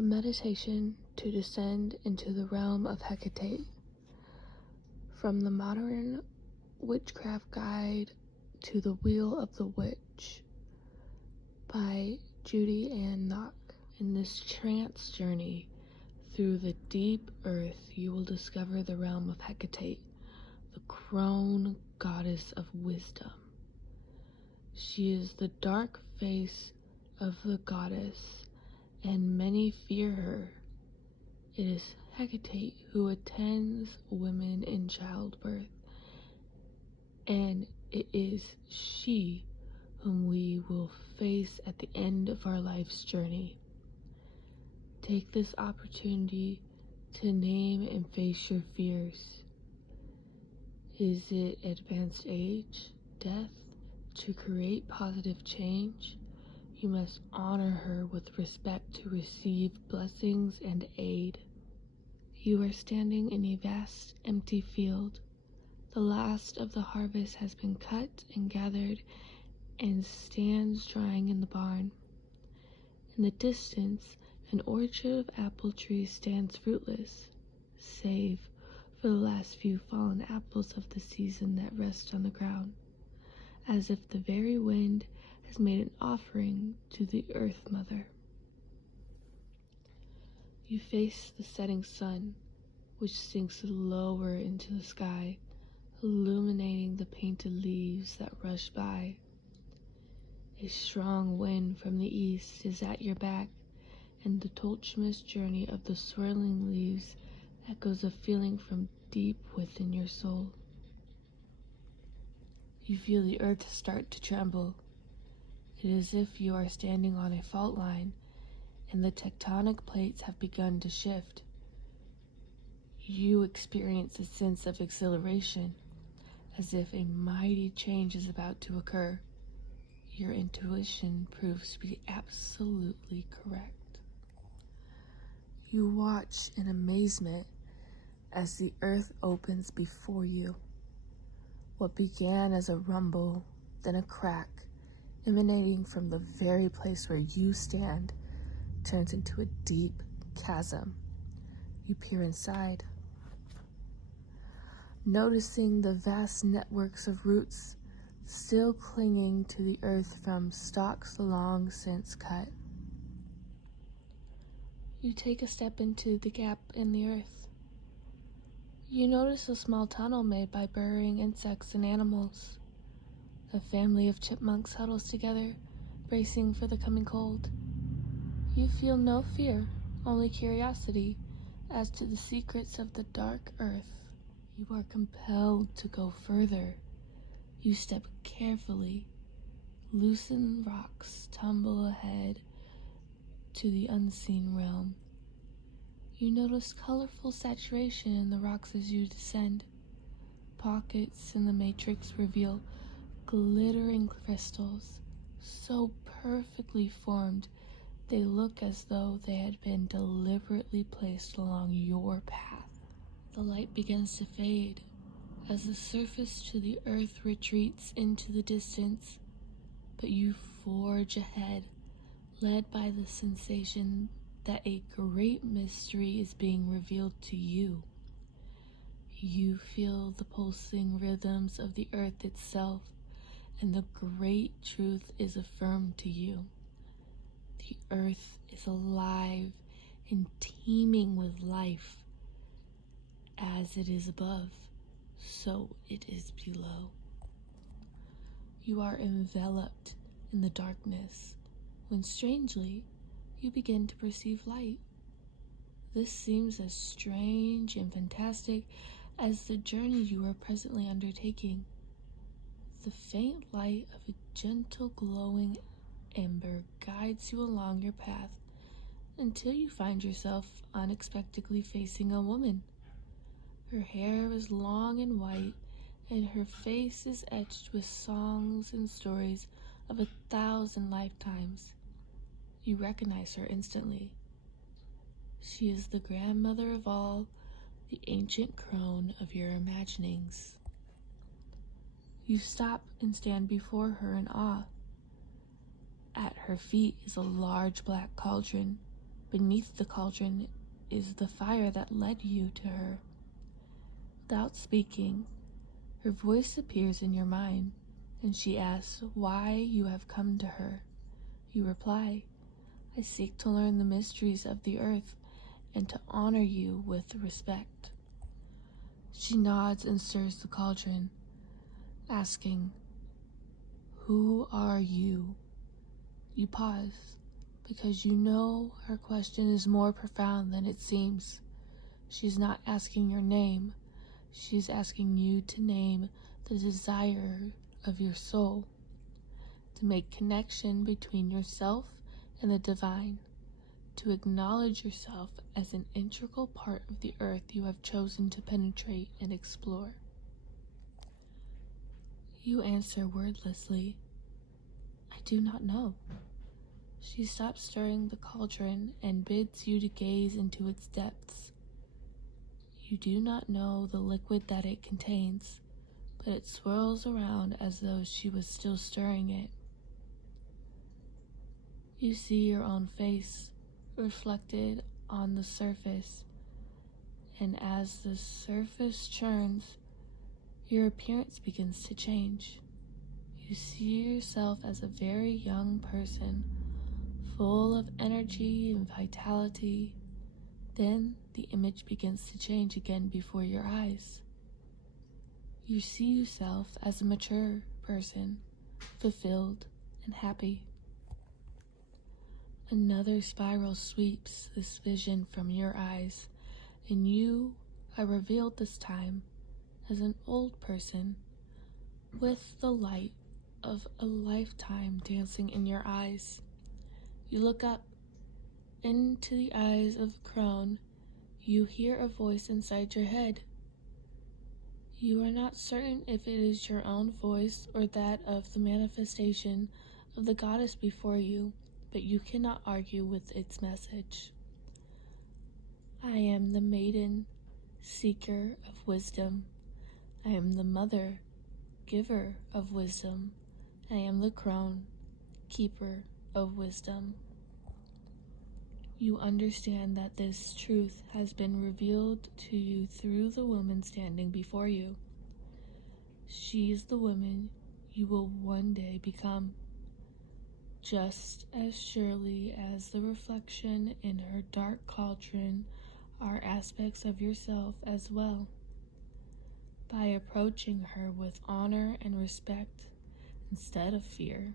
a meditation to descend into the realm of Hecate, from the modern witchcraft guide to the Wheel of the Witch by Judy Ann Knock. In this trance journey through the deep earth, you will discover the realm of Hecate, the crone goddess of wisdom. She is the dark face of the goddess, and many fear her. It is Hecate who attends women in childbirth, and it is she whom we will face at the end of our life's journey. Take this opportunity to name and face your fears. Is it advanced age, death? To create positive change, you must honor her with respect to receive blessings and aid. You are standing in a vast empty field. The last of the harvest has been cut and gathered and stands drying in the barn. In the distance, an orchard of apple trees stands fruitless, save for the last few fallen apples of the season that rest on the ground, as if the very wind has made an offering to the Earth Mother. You face the setting sun, which sinks lower into the sky, illuminating the painted leaves that rush by. A strong wind from the east is at your back, and the tumultuous journey of the swirling leaves echoes a feeling from deep within your soul. You feel the earth start to tremble. It is as if you are standing on a fault line, and the tectonic plates have begun to shift. You experience a sense of exhilaration, as if a mighty change is about to occur. Your intuition proves to be absolutely correct. You watch in amazement as the earth opens before you. What began as a rumble, then a crack, emanating from the very place where you stand, turns into a deep chasm. You peer inside, noticing the vast networks of roots still clinging to the earth from stalks long since cut. You take a step into the gap in the earth. You notice a small tunnel made by burrowing insects and animals. A family of chipmunks huddles together, bracing for the coming cold. You feel no fear, only curiosity as to the secrets of the dark earth. You are compelled to go further. You step carefully. Loosened rocks tumble ahead to the unseen realm. You notice colorful saturation in the rocks as you descend. Pockets in the matrix reveal glittering crystals, so perfectly formed they look as though they had been deliberately placed along your path. The light begins to fade as the surface to the earth retreats into the distance, but you forge ahead, led by the sensation that a great mystery is being revealed to you. You feel the pulsing rhythms of the earth itself, and the great truth is affirmed to you. The earth is alive and teeming with life. As it is above, so it is below. You are enveloped in the darkness, when strangely, you begin to perceive light. This seems as strange and fantastic as the journey you are presently undertaking. The faint light of a gentle glowing ember guides you along your path until you find yourself unexpectedly facing a woman. Her hair is long and white, and her face is etched with songs and stories of 1,000 lifetimes. You recognize her instantly. She is the grandmother of all, the ancient crone of your imaginings. You stop and stand before her in awe. At her feet is a large black cauldron, Beneath the cauldron is the fire that led you to her. Without speaking, her voice appears in your mind, and she asks why you have come to her. You reply, I seek to learn the mysteries of the earth and to honor you with respect. She nods and stirs the cauldron, asking, who are you? You pause, because you know her question is more profound than it seems. She's not asking your name. She's asking you to name the desire of your soul, to make connection between yourself and the divine, to acknowledge yourself as an integral part of the earth you have chosen to penetrate and explore. You answer wordlessly, I do not know. She stops stirring the cauldron and bids you to gaze into its depths. You do not know the liquid that it contains, but it swirls around as though she was still stirring it. You see your own face reflected on the surface, and as the surface churns, your appearance begins to change. You see yourself as a very young person, full of energy and vitality. Then the image begins to change again before your eyes. You see yourself as a mature person, fulfilled and happy. Another spiral sweeps this vision from your eyes, and you are revealed this time as an old person with the light of a lifetime dancing in your eyes. You look up into the eyes of the crone. You hear a voice inside your head. You are not certain if it is your own voice or that of the manifestation of the goddess before you, but you cannot argue with its message. I am the maiden, seeker of wisdom. I am the mother, giver of wisdom. I am the crone, keeper of wisdom. You understand that this truth has been revealed to you through the woman standing before you. She is the woman you will one day become, just as surely as the reflection in her dark cauldron are aspects of yourself as well. By approaching her with honor and respect instead of fear,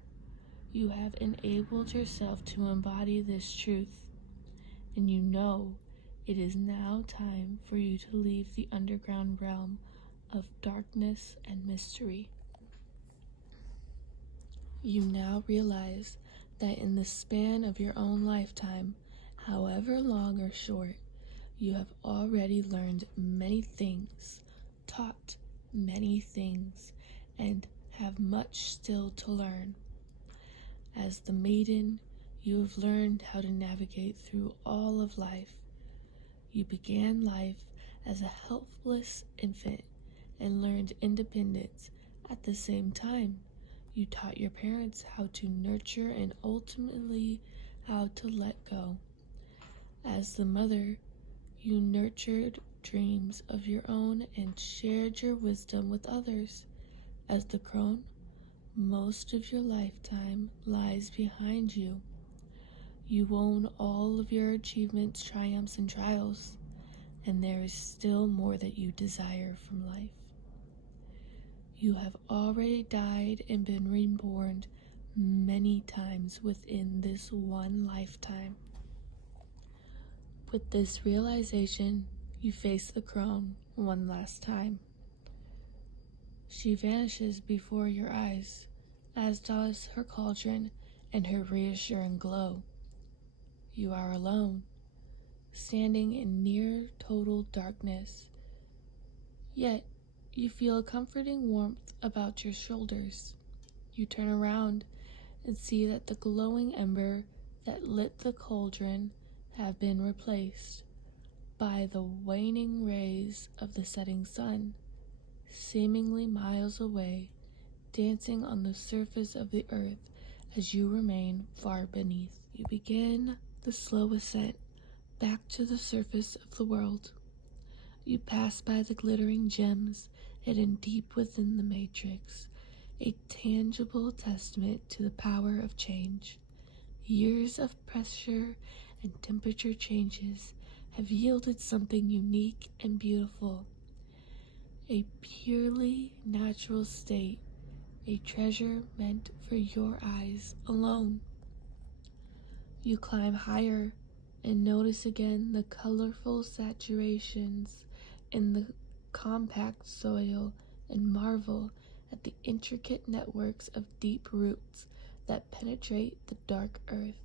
you have enabled yourself to embody this truth, and you know it is now time for you to leave the underground realm of darkness and mystery. You now realize that in the span of your own lifetime, however long or short, you have already learned many things, taught many things, and have much still to learn. As the maiden, you have learned how to navigate through all of life. You began life as a helpless infant and learned independence at the same time. You taught your parents how to nurture and ultimately how to let go. As the mother, you nurtured dreams of your own and shared your wisdom with others. As the crone, most of your lifetime lies behind you. You own all of your achievements, triumphs, and trials, and there is still more that you desire from life. You have already died and been reborn many times within this one lifetime. With this realization, you face the crone one last time. She vanishes before your eyes, as does her cauldron and her reassuring glow. You are alone, standing in near total darkness. Yet, you feel a comforting warmth about your shoulders. You turn around and see that the glowing ember that lit the cauldron have been replaced by the waning rays of the setting sun, seemingly miles away, dancing on the surface of the earth as you remain far beneath. You begin the slow ascent Back to the surface of the world. You pass by the glittering gems hidden deep within the matrix, a tangible testament to the power of change. Years of pressure and temperature changes have yielded something unique and beautiful, a purely natural state, a treasure meant for your eyes alone. You climb higher and notice again the colorful saturations in the compact soil and marvel at the intricate networks of deep roots that penetrate the dark earth,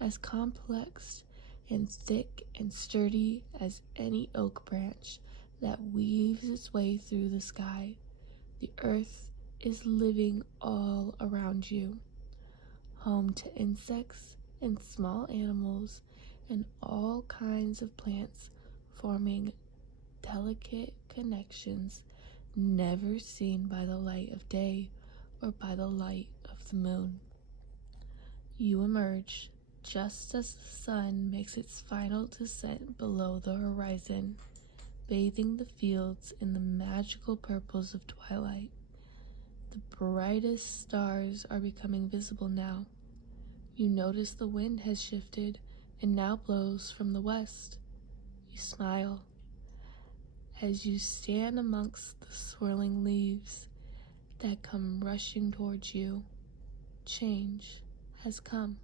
as complex and thick and sturdy as any oak branch that weaves its way through the sky. The earth is living all around you, home to insects and small animals and all kinds of plants, forming delicate connections never seen by the light of day or by the light of the moon. You emerge just as the sun makes its final descent below the horizon, bathing the fields in the magical purples of twilight. The brightest stars are becoming visible now. You notice the wind has shifted and now blows from the west. You smile as you stand amongst the swirling leaves that come rushing towards you. Change has come.